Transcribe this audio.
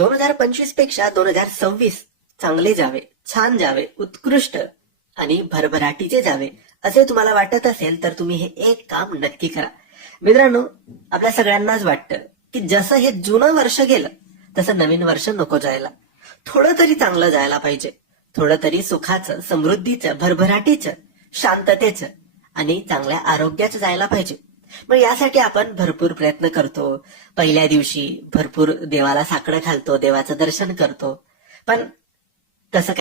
2025 पेक्षा 2026 चांगले जावे, छान जावे, उत्कृष्ट आणि भरभराटीचे जावे असे तुम्हाला वाटत असेल तर तुम्ही हे एक काम नक्की करा. मित्रांनो, आपल्या सगळ्यांनाच वाटतं की जसं हे जुनं वर्ष गेलं तसं नवीन वर्ष नको जायला. थोडं तरी चांगलं जायला पाहिजे. थोडं तरी सुखाचं, समृद्धीचं, भरभराटीचं, शांततेचं आणि चांगल्या आरोग्याचं जायला पाहिजे. मग यासाठी आपण भरपूर प्रयत्न करतो. पहिल्या दिवशी भरपूर देवाला साकडं घालतो, देवाचं दर्शन करतो. पण तसं काही